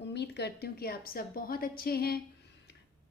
उम्मीद करती हूँ कि आप सब बहुत अच्छे हैं।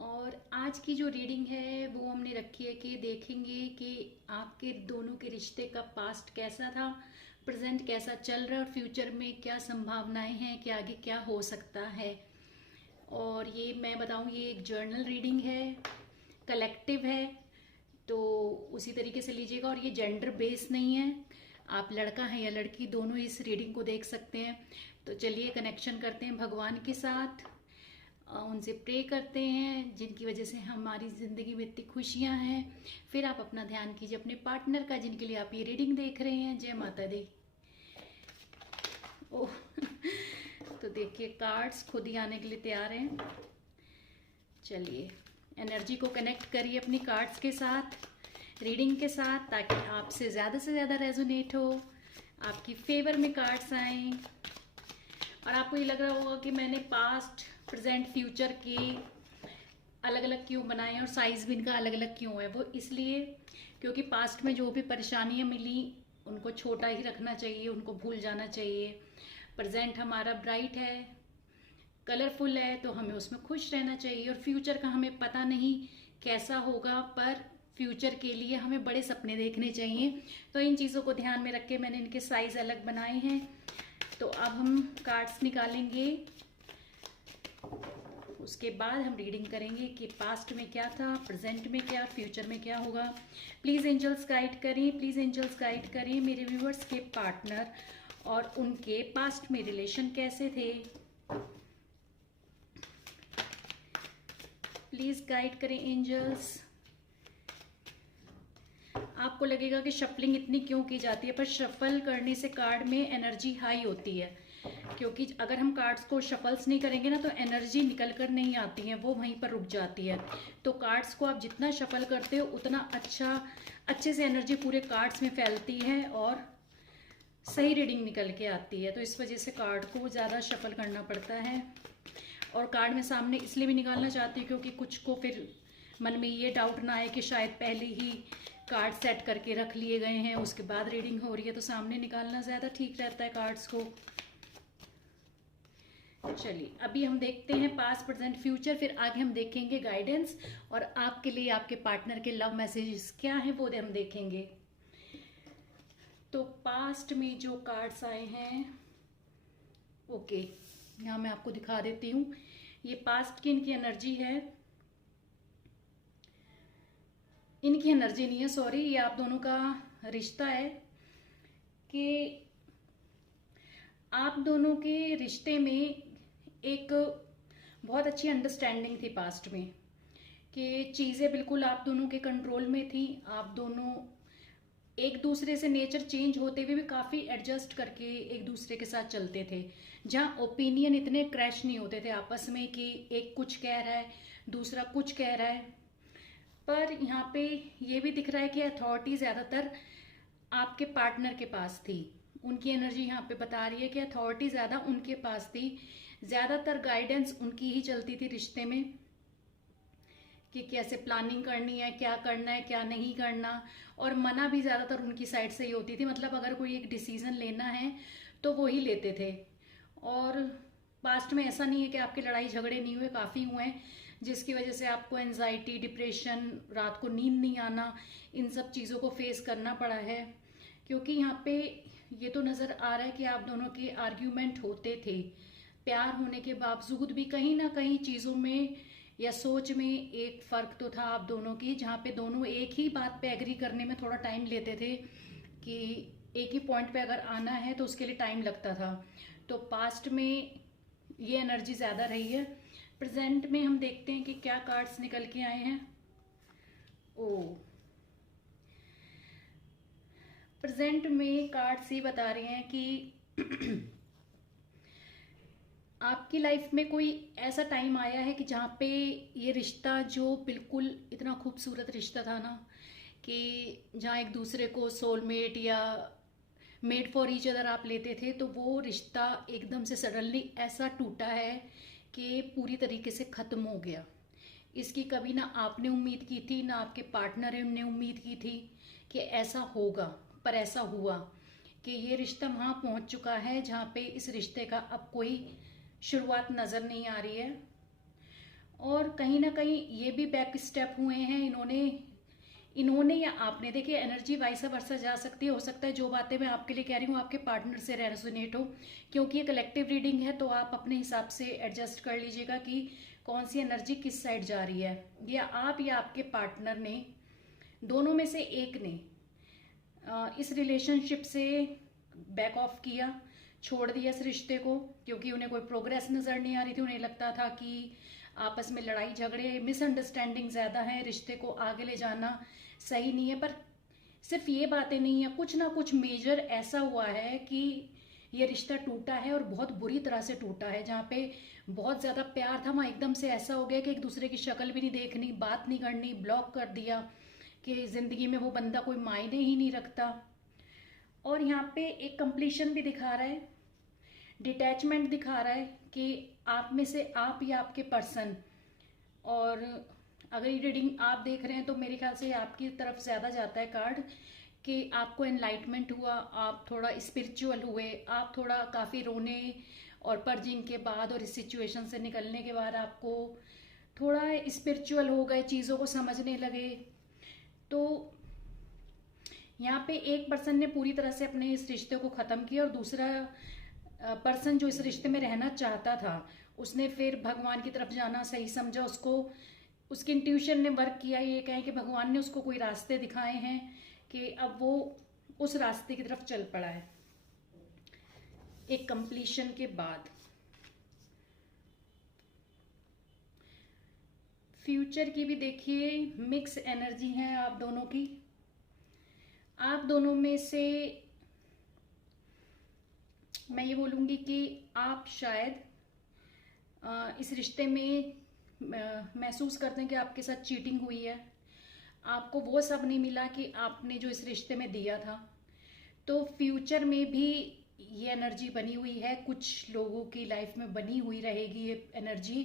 और आज की जो रीडिंग है वो हमने रखी है कि देखेंगे कि आपके दोनों के रिश्ते का पास्ट कैसा था, प्रेजेंट कैसा चल रहा है और फ्यूचर में क्या संभावनाएं हैं कि आगे क्या हो सकता है। और ये मैं बताऊँ, ये एक जर्नल रीडिंग है, कलेक्टिव है, तो उसी तरीके से लीजिएगा। और ये जेंडर बेस नहीं है, आप लड़का हैं या लड़की दोनों इस रीडिंग को देख सकते हैं। तो चलिए कनेक्शन करते हैं भगवान के साथ, उनसे प्रे करते हैं जिनकी वजह से हमारी ज़िंदगी में इतनी खुशियाँ हैं। फिर आप अपना ध्यान कीजिए अपने पार्टनर का जिनके लिए आप ये रीडिंग देख रहे हैं। जय माता दी। ओह तो देखिए कार्ड्स खुद ही आने के लिए तैयार हैं। चलिए एनर्जी को कनेक्ट करिए अपनी कार्ड्स के साथ, रीडिंग के साथ, ताकि आपसे ज़्यादा से ज़्यादा रेजोनेट हो, आपकी फेवर में कार्ड्स आएँ। और आपको ये लग रहा होगा कि मैंने पास्ट प्रेजेंट फ्यूचर के अलग अलग क्यों बनाए और साइज़ भी इनका अलग अलग क्यों है। वो इसलिए क्योंकि पास्ट में जो भी परेशानियाँ मिली उनको छोटा ही रखना चाहिए, उनको भूल जाना चाहिए। प्रेजेंट हमारा ब्राइट है, कलरफुल है, तो हमें उसमें खुश रहना चाहिए। और फ्यूचर का हमें पता नहीं कैसा होगा, पर फ्यूचर के लिए हमें बड़े सपने देखने चाहिए। तो इन चीज़ों को ध्यान में रख के मैंने इनके साइज़ अलग बनाए हैं। तो अब हम कार्ड्स निकालेंगे, उसके बाद हम रीडिंग करेंगे कि पास्ट में क्या था, प्रेजेंट में क्या, फ्यूचर में क्या होगा। प्लीज़ एंजल्स गाइड करें, प्लीज़ एंजल्स गाइड करें मेरे व्यूअर्स के पार्टनर और उनके पास्ट में रिलेशन कैसे थे। प्लीज़ गाइड करें एंजल्स। आपको लगेगा कि शफलिंग इतनी क्यों की जाती है, पर शफल करने से कार्ड में एनर्जी हाई होती है। क्योंकि अगर हम कार्ड्स को शफल्स नहीं करेंगे ना तो एनर्जी निकल कर नहीं आती है, वो वहीं पर रुक जाती है। तो कार्ड्स को आप जितना शफल करते हो उतना अच्छे से एनर्जी पूरे कार्ड्स में फैलती है और सही रीडिंग निकल के आती है। तो इस वजह से कार्ड को ज़्यादा शफल करना पड़ता है। और कार्ड में सामने इसलिए भी निकालना चाहती हूँ क्योंकि कुछ को फिर मन में ये डाउट ना आए कि शायद पहले ही कार्ड सेट करके रख लिए गए हैं, उसके बाद रीडिंग हो रही है, तो सामने निकालना ज़्यादा ठीक रहता है कार्ड्स को। चलिए अभी हम देखते हैं पास्ट प्रेजेंट फ्यूचर, फिर आगे हम देखेंगे गाइडेंस और आपके लिए आपके पार्टनर के लव मैसेजेस क्या हैं वो हम देखेंगे। तो पास्ट में जो कार्ड्स आए हैं, ओके, यहाँ मैं आपको दिखा देती हूँ। ये पास्ट की इनकी एनर्जी है, इनकी एनर्जी नहीं है, सॉरी, ये आप दोनों का रिश्ता है कि आप दोनों के रिश्ते में एक बहुत अच्छी अंडरस्टैंडिंग थी पास्ट में, कि चीज़ें बिल्कुल आप दोनों के कंट्रोल में थी। आप दोनों एक दूसरे से नेचर चेंज होते हुए भी काफ़ी एडजस्ट करके एक दूसरे के साथ चलते थे, जहाँ ओपिनियन इतने क्रैश नहीं होते थे आपस में कि एक कुछ कह रहा है दूसरा कुछ कह रहा है। पर यहाँ पे ये भी दिख रहा है कि अथॉरिटी ज़्यादातर आपके पार्टनर के पास थी। उनकी एनर्जी यहाँ पे बता रही है कि अथॉरिटी ज़्यादा उनके पास थी, ज़्यादातर गाइडेंस उनकी ही चलती थी रिश्ते में कि कैसे प्लानिंग करनी है, क्या करना है क्या नहीं करना। और मना भी ज़्यादातर उनकी साइड से ही होती थी, मतलब अगर कोई एक डिसीज़न लेना है तो वो ही लेते थे। और पास्ट में ऐसा नहीं है कि आपके लड़ाई झगड़े नहीं हुए, काफ़ी हुए हैं, जिसकी वजह से आपको एंजाइटी, डिप्रेशन, रात को नींद नहीं आना, इन सब चीज़ों को फेस करना पड़ा है। क्योंकि यहाँ पे ये तो नज़र आ रहा है कि आप दोनों के आर्ग्यूमेंट होते थे, प्यार होने के बावजूद भी कहीं ना कहीं चीज़ों में या सोच में एक फ़र्क तो था आप दोनों की, जहाँ पे दोनों एक ही बात पे एग्री करने में थोड़ा टाइम लेते थे कि एक ही पॉइंट पे अगर आना है तो उसके लिए टाइम लगता था। तो पास्ट में ये एनर्जी ज़्यादा रही है। प्रेजेंट में हम देखते हैं कि क्या कार्ड्स निकल के आए हैं। ओ, प्रेजेंट में कार्ड्स ये बता रहे हैं कि आपकी लाइफ में कोई ऐसा टाइम आया है कि जहाँ पे ये रिश्ता जो बिल्कुल इतना खूबसूरत रिश्ता था ना, कि जहाँ एक दूसरे को सोलमेट या मेड फॉर ईच अदर आप लेते थे, तो वो रिश्ता एकदम से सडनली ऐसा टूटा है कि पूरी तरीके से ख़त्म हो गया। इसकी कभी ना आपने उम्मीद की थी ना आपके पार्टनर ने उम्मीद की थी कि ऐसा होगा, पर ऐसा हुआ कि ये रिश्ता वहाँ पहुँच चुका है जहाँ पे इस रिश्ते का अब कोई शुरुआत नज़र नहीं आ रही है। और कहीं ना कहीं ये भी बैक स्टेप हुए हैं इन्होंने या आपने। देखिए एनर्जी वाइस वर्सा जा सकती है, हो सकता है जो बातें मैं आपके लिए कह रही हूँ आपके पार्टनर से रेजोनेट हो, क्योंकि ये कलेक्टिव रीडिंग है तो आप अपने हिसाब से एडजस्ट कर लीजिएगा कि कौन सी एनर्जी किस साइड जा रही है। या आप या आपके पार्टनर ने, दोनों में से एक ने इस रिलेशनशिप से बैक ऑफ किया, छोड़ दिया इस रिश्ते को, क्योंकि उन्हें कोई प्रोग्रेस नज़र नहीं आ रही थी। उन्हें लगता था कि आपस में लड़ाई झगड़े, मिसअंडरस्टैंडिंग ज़्यादा है, रिश्ते को आगे ले जाना सही नहीं है। पर सिर्फ ये बातें नहीं है, कुछ ना कुछ मेजर ऐसा हुआ है कि ये रिश्ता टूटा है और बहुत बुरी तरह से टूटा है। जहाँ पे बहुत ज़्यादा प्यार था वहाँ एकदम से ऐसा हो गया कि एक दूसरे की शक्ल भी नहीं देखनी, बात नहीं करनी, ब्लॉक कर दिया कि ज़िंदगी में वो बंदा कोई मायने ही नहीं रखता। और यहाँ पे एक कंप्लीशन भी दिखा रहा है, डिटैचमेंट दिखा रहा है कि आप में से आप या आपके पर्सन। और अगर ये रीडिंग आप देख रहे हैं तो मेरे ख्याल से आपकी तरफ ज़्यादा जाता है कार्ड कि आपको एनलाइटमेंट हुआ, आप थोड़ा स्पिरिचुअल हुए, आप थोड़ा काफ़ी रोने और पर्जिंग के बाद और इस सिचुएशन से निकलने के बाद आपको थोड़ा स्पिरिचुअल हो गए, चीज़ों को समझने लगे। तो यहाँ पे एक पर्सन ने पूरी तरह से अपने इस रिश्ते को ख़त्म किया और दूसरा पर्सन जो इस रिश्ते में रहना चाहता था उसने फिर भगवान की तरफ जाना सही समझा। उसको उसकी इंट्यूशन ने वर्क किया। ये कहें कि भगवान ने उसको कोई रास्ते दिखाए हैं कि अब वो उस रास्ते की तरफ चल पड़ा है एक कंप्लीशन के बाद। फ्यूचर की भी देखिए मिक्स एनर्जी है आप दोनों की। आप दोनों में से मैं ये बोलूँगी कि आप शायद इस रिश्ते में महसूस करते हैं कि आपके साथ चीटिंग हुई है, आपको वो सब नहीं मिला कि आपने जो इस रिश्ते में दिया था। तो फ्यूचर में भी ये एनर्जी बनी हुई है, कुछ लोगों की लाइफ में बनी हुई रहेगी ये एनर्जी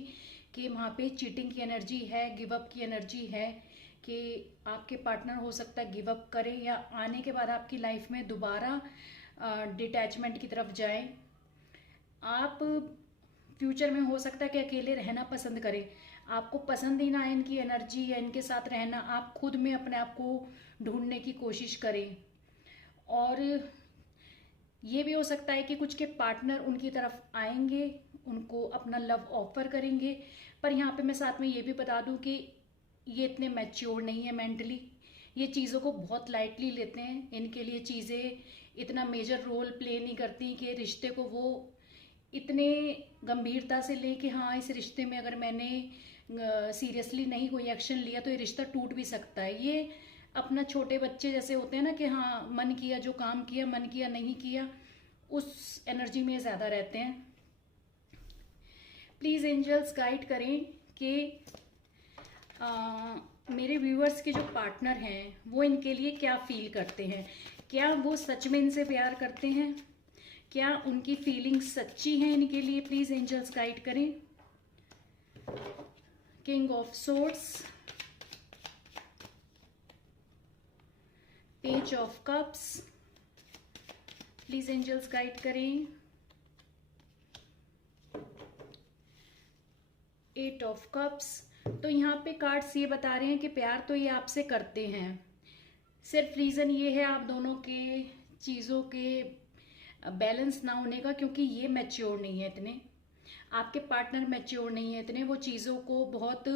कि वहाँ पे चीटिंग की एनर्जी है, गिव अप की एनर्जी है कि आपके पार्टनर हो सकता है गिव अप करें या आने के बाद आपकी लाइफ में दोबारा डिटैचमेंट की तरफ जाएं। आप फ्यूचर में हो सकता है कि अकेले रहना पसंद करें, आपको पसंद ही ना आए इनकी एनर्जी या इनके साथ रहना, आप खुद में अपने आप को ढूंढने की कोशिश करें। और ये भी हो सकता है कि कुछ के पार्टनर उनकी तरफ आएंगे, उनको अपना लव ऑफर करेंगे। पर यहाँ पे मैं साथ में ये भी बता दूं कि ये इतने मैच्योर नहीं है मेंटली, ये चीज़ों को बहुत लाइटली लेते हैं। इनके लिए चीज़ें इतना मेजर रोल प्ले नहीं करती कि रिश्ते को वो इतने गंभीरता से लें कि हाँ इस रिश्ते में अगर मैंने सीरियसली नहीं कोई एक्शन लिया तो ये रिश्ता टूट भी सकता है। ये अपना छोटे बच्चे जैसे होते हैं ना कि हाँ मन किया जो काम किया, मन किया नहीं किया, उस एनर्जी में ज़्यादा रहते हैं। प्लीज़ एंजल्स गाइड करें कि मेरे व्यूअर्स के जो पार्टनर हैं वो इनके लिए क्या फील करते हैं, क्या वो सच में इनसे प्यार करते हैं, क्या उनकी फीलिंग्स सच्ची हैं इनके लिए। प्लीज़ एंजल्स गाइड करें। King of swords, page of cups, please angels guide करें। Eight of cups. तो यहाँ पे कार्ड्स ये बता रहे हैं कि प्यार तो ये आपसे करते हैं, सिर्फ रीज़न ये है आप दोनों के चीज़ों के बैलेंस ना होने का, क्योंकि ये मैच्योर नहीं है इतने, आपके पार्टनर मैच्योर नहीं है इतने, वो चीज़ों को बहुत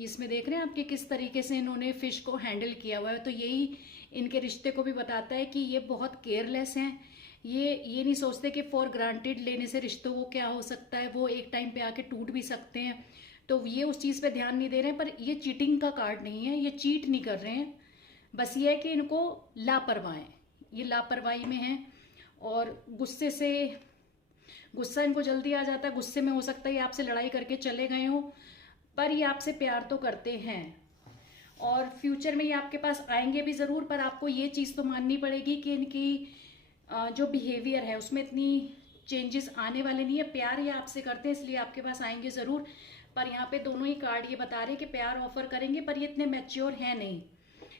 इसमें देख रहे हैं आपके किस तरीके से इन्होंने फिश को हैंडल किया हुआ है। तो यही इनके रिश्ते को भी बताता है कि ये बहुत केयरलेस हैं। ये नहीं सोचते कि फॉर ग्रांटेड लेने से रिश्तों को क्या हो सकता है, वो एक टाइम पे आके टूट भी सकते हैं। तो ये उस चीज़ पे ध्यान नहीं दे रहे हैं। पर ये चीटिंग का कार्ड नहीं है, ये चीट नहीं कर रहे हैं, बस ये है कि इनको लापरवाह है, ये लापरवाही में है और गुस्सा इनको जल्दी आ जाता है। गुस्से में हो सकता है ये आपसे लड़ाई करके चले गए हो, पर ये आपसे प्यार तो करते हैं और फ्यूचर में ये आपके पास आएंगे भी ज़रूर। पर आपको ये चीज़ तो माननी पड़ेगी कि इनकी जो बिहेवियर है उसमें इतनी चेंजेस आने वाले नहीं है। प्यार ये आपसे करते हैं इसलिए आपके पास आएंगे ज़रूर। पर यहाँ पे दोनों ही कार्ड ये बता रहे हैं कि प्यार ऑफर करेंगे, पर ये इतने मैच्योर हैं नहीं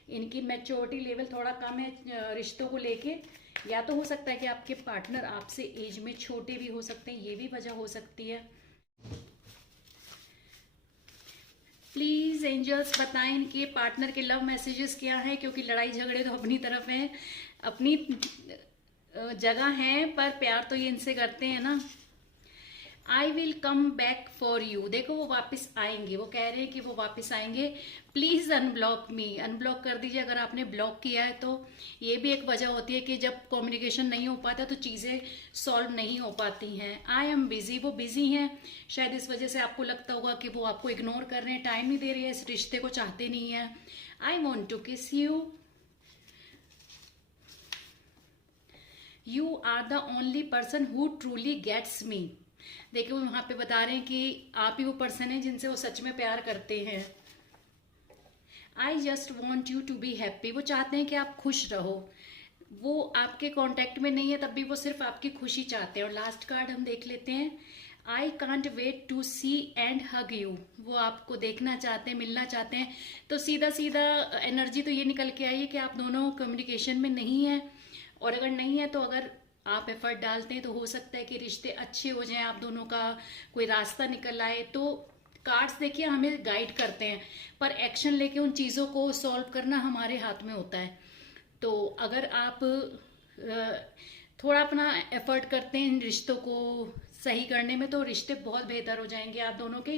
इनकी मैच्योरिटी लेवल थोड़ा कम है रिश्तों को लेके। या तो हो सकता है कि आपके पार्टनर आपसे एज में छोटे भी हो सकते हैं, ये भी वजह हो सकती है। प्लीज एंजल्स बताएं इनके पार्टनर के लव मैसेजेस क्या हैं, क्योंकि लड़ाई झगड़े तो अपनी तरफ हैं, अपनी जगह है, पर प्यार तो ये इनसे करते हैं ना। I will come back for you, देखो वो वापस आएंगे, वो कह रहे हैं कि वो वापस आएंगे। प्लीज अनब्लॉक मी, अनब्लॉक कर दीजिए अगर आपने ब्लॉक किया है तो। ये भी एक वजह होती है कि जब कम्युनिकेशन नहीं हो पाता तो चीजें सॉल्व नहीं हो पाती हैं। आई एम बिजी, वो बिजी हैं, शायद इस वजह से आपको लगता होगा कि वो आपको इग्नोर कर रहे हैं, टाइम नहीं दे रही है, इस रिश्ते को चाहते नहीं है। I want to kiss you, you are the only person who truly gets me. देखिए वो वहां पे बता रहे हैं कि आप ही वो पर्सन है जिनसे वो सच में प्यार करते हैं। I just want you to be happy, वो चाहते हैं कि आप खुश रहो, वो आपके कांटेक्ट में नहीं है तब भी वो सिर्फ आपकी खुशी चाहते हैं। और लास्ट कार्ड हम देख लेते हैं, I can't wait to see and hug you, वो आपको देखना चाहते हैं, मिलना चाहते हैं। तो सीधा सीधा एनर्जी तो ये निकल के आई है कि आप दोनों कम्युनिकेशन में नहीं है, और अगर नहीं है तो अगर आप एफर्ट डालते हैं तो हो सकता है कि रिश्ते अच्छे हो जाएं, आप दोनों का कोई रास्ता निकल आए। तो कार्ड्स देखिए हमें गाइड करते हैं, पर एक्शन लेके उन चीज़ों को सॉल्व करना हमारे हाथ में होता है। तो अगर आप थोड़ा अपना एफर्ट करते हैं इन रिश्तों को सही करने में तो रिश्ते बहुत बेहतर हो जाएंगे आप दोनों के।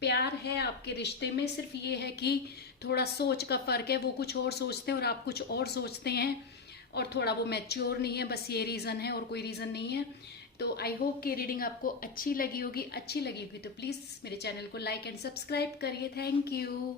प्यार है आपके रिश्ते में, सिर्फ ये है कि थोड़ा सोच का फर्क है, वो कुछ और सोचते हैं और आप कुछ और सोचते हैं, और थोड़ा वो मैच्योर नहीं है, बस ये रीज़न है और कोई रीज़न नहीं है। तो आई होप कि रीडिंग आपको अच्छी लगी होगी। अच्छी लगी होगी तो प्लीज़ मेरे चैनल को लाइक एंड सब्सक्राइब करिए। Thank you.